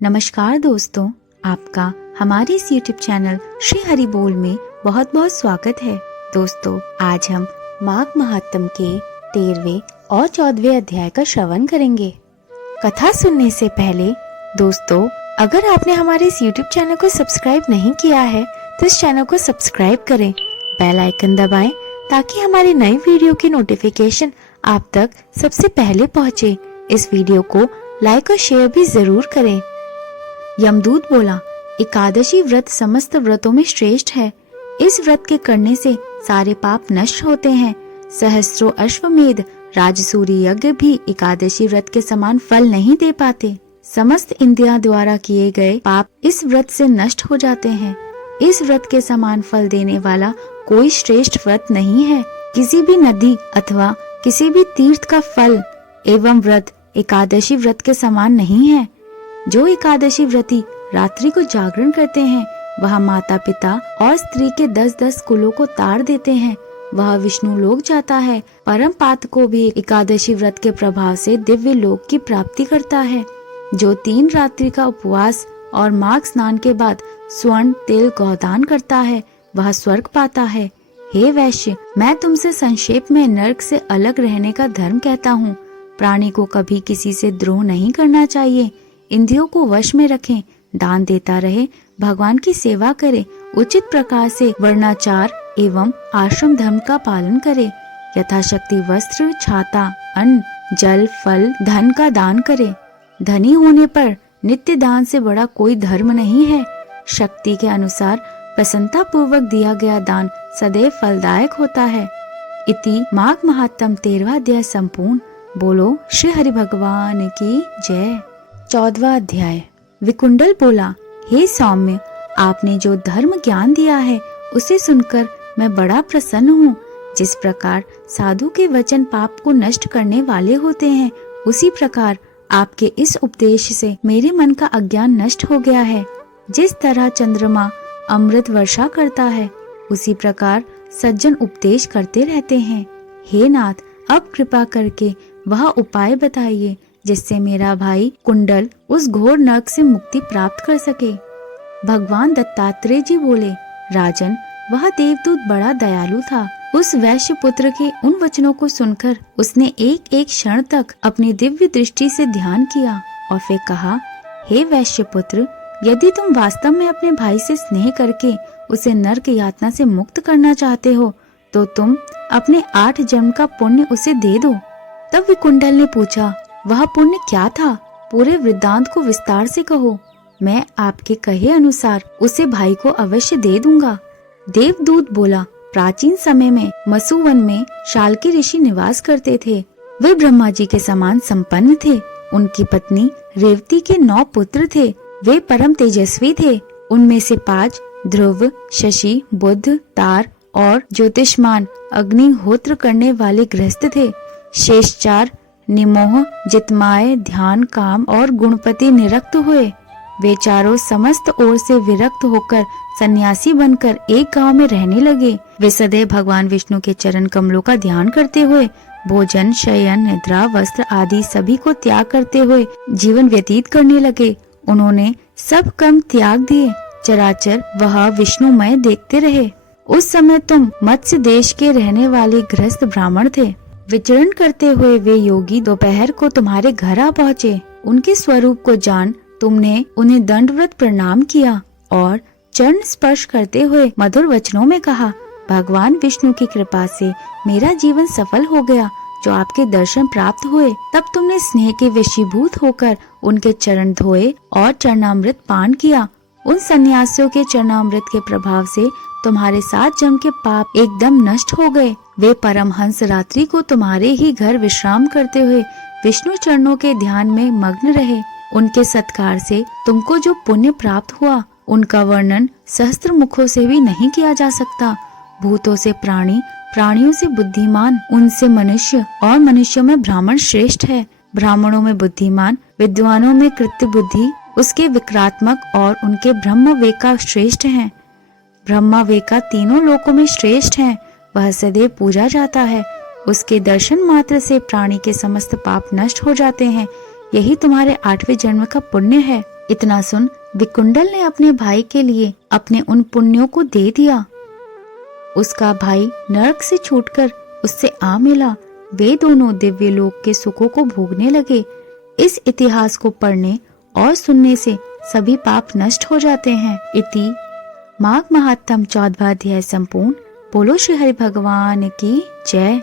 नमस्कार दोस्तों, आपका हमारे इस YouTube चैनल श्री हरि बोल में बहुत बहुत स्वागत है। दोस्तों, आज हम माघ महात्म के 13वें और 14वें अध्याय का श्रवण करेंगे। कथा सुनने से पहले दोस्तों, अगर आपने हमारे इस YouTube चैनल को सब्सक्राइब नहीं किया है तो इस चैनल को सब्सक्राइब करें, बेल आइकन दबाएं ताकि हमारी नई वीडियो की नोटिफिकेशन आप तक सबसे पहले पहुंचे। इस वीडियो को लाइक और शेयर भी जरूर करें। यमदूत बोला, एकादशी व्रत समस्त व्रतों में श्रेष्ठ है। इस व्रत के करने से सारे पाप नष्ट होते हैं। सहस्त्रों अश्वमेध राजसूरी यज्ञ भी एकादशी व्रत के समान फल नहीं दे पाते। समस्त इंद्रियों द्वारा किए गए पाप इस व्रत से नष्ट हो जाते हैं। इस व्रत के समान फल देने वाला कोई श्रेष्ठ व्रत नहीं है। किसी भी नदी अथवा किसी भी तीर्थ का फल एवं व्रत एकादशी व्रत के समान नहीं है। जो एकादशी व्रती रात्रि को जागरण करते हैं, वह माता पिता और स्त्री के 10-10 कुलों को तार देते हैं। वह विष्णु लोक जाता है। परम पात को भी एकादशी व्रत के प्रभाव से दिव्य लोक की प्राप्ति करता है। जो 3 रात्रि का उपवास और माघ स्नान के बाद स्वर्ण तेल गौदान करता है, वह स्वर्ग पाता है। हे वैश्य, मैं तुमसे संक्षेप में नरक से अलग रहने का धर्म कहता हूँ। प्राणी को कभी किसी से द्रोह नहीं करना चाहिए। इंद्रियों को वश में रखें, दान देता रहे, भगवान की सेवा करे, उचित प्रकार से वर्णाचार एवं आश्रम धर्म का पालन करे, यथाशक्ति वस्त्र, छाता, अन्न, जल, फल, धन का दान करे। धनी होने पर नित्य दान से बड़ा कोई धर्म नहीं है। शक्ति के अनुसार प्रसन्नता पूर्वक दिया गया दान सदैव फलदायक होता है। इति माघ महात्म 13वां अध्याय संपूर्ण। बोलो श्री हरि भगवान की जय। 14वां अध्याय। विकुंडल बोला, हे सौम्य, आपने जो धर्म ज्ञान दिया है उसे सुनकर मैं बड़ा प्रसन्न हूँ। जिस प्रकार साधु के वचन पाप को नष्ट करने वाले होते हैं, उसी प्रकार आपके इस उपदेश से मेरे मन का अज्ञान नष्ट हो गया है। जिस तरह चंद्रमा अमृत वर्षा करता है, उसी प्रकार सज्जन उपदेश करते रहते हैं। हे नाथ, अब कृपा करके वह उपाय बताइए जिससे मेरा भाई कुंडल उस घोर नरक से मुक्ति प्राप्त कर सके। भगवान दत्तात्रेय जी बोले, राजन, वह देवदूत बड़ा दयालु था। उस वैश्य पुत्र के उन वचनों को सुनकर उसने एक एक क्षण तक अपनी दिव्य दृष्टि से ध्यान किया और फिर कहा, हे वैश्य पुत्र, यदि तुम वास्तव में अपने भाई से स्नेह करके उसे नरक यातना से मुक्त करना चाहते हो, तो तुम अपने 8 जन्म का पुण्य उसे दे दो। तब विकुंडल ने पूछा, वह पुण्य क्या था? पूरे वृत्तांत को विस्तार से कहो। मैं आपके कहे अनुसार उसे भाई को अवश्य दे दूंगा। देवदूत बोला, प्राचीन समय में मसुवन में शाल्की ऋषि निवास करते थे। वे ब्रह्मा जी के समान संपन्न थे। उनकी पत्नी रेवती के 9 पुत्र थे। वे परम तेजस्वी थे। उनमें से 5 ध्रुव, शशि, बुध, तार और ज्योतिष्मान अग्निहोत्र करने वाले गृहस्थ थे। शेष 4 निमोह, जितमाय, ध्यान, काम और गुणपति निरक्त हुए। वे चारों समस्त ओर से विरक्त होकर सन्यासी बनकर एक गांव में रहने लगे। वे सदैव भगवान विष्णु के चरण कमलों का ध्यान करते हुए भोजन, शयन, निद्रा, वस्त्र आदि सभी को त्याग करते हुए जीवन व्यतीत करने लगे। उन्होंने सब कर्म त्याग दिए। चराचर वह विष्णुमय देखते रहे। उस समय तुम मत्स्य देश के रहने वाले गृहस्थ ब्राह्मण थे। विचरण करते हुए वे योगी दोपहर को तुम्हारे घर आ पहुँचे। उनके स्वरूप को जान तुमने उन्हें दंडवत प्रणाम किया और चरण स्पर्श करते हुए मधुर वचनों में कहा, भगवान विष्णु की कृपा से मेरा जीवन सफल हो गया। जो आपके दर्शन प्राप्त हुए, तब तुमने स्नेह के वशीभूत होकर उनके चरण धोए और चरणामृत पान किया। उन सन्यासियों के चरणामृत के प्रभाव से तुम्हारे 7 जन्म के पाप एकदम नष्ट हो गए। वे परमहंस रात्रि को तुम्हारे ही घर विश्राम करते हुए विष्णु चरणों के ध्यान में मग्न रहे। उनके सत्कार से तुमको जो पुण्य प्राप्त हुआ, उनका वर्णन सहस्त्र मुखों से भी नहीं किया जा सकता। भूतों से प्राणी, प्राणियों से बुद्धिमान, उनसे मनुष्य और मनुष्यों में ब्राह्मण श्रेष्ठ है। ब्राह्मणों में बुद्धिमान, विद्वानों में कृत्य बुद्धि, उसके विक्रात्मक और उनके ब्रह्म वेका श्रेष्ठ हैं। ब्रह्मा वेका तीनों लोकों में श्रेष्ठ हैं। वह सदैव पूजा जाता है। उसके दर्शन मात्र से प्राणी के समस्त पाप नष्ट हो जाते हैं। यही तुम्हारे 8वें जन्म का पुण्य है। इतना सुन विकुंडल ने अपने भाई के लिए अपने उन पुण्यों को दे दिया। उसका भाई नरक से छूटकर उससे आ मिला। वे दोनों दिव्य लोक के सुखों को भोगने लगे। इस इतिहास को पढ़ने और सुनने से सभी पाप नष्ट हो जाते हैं। इति माघ महात्म 14वां अध्याय संपूर्ण। बोलो श्री हरि भगवान की जय।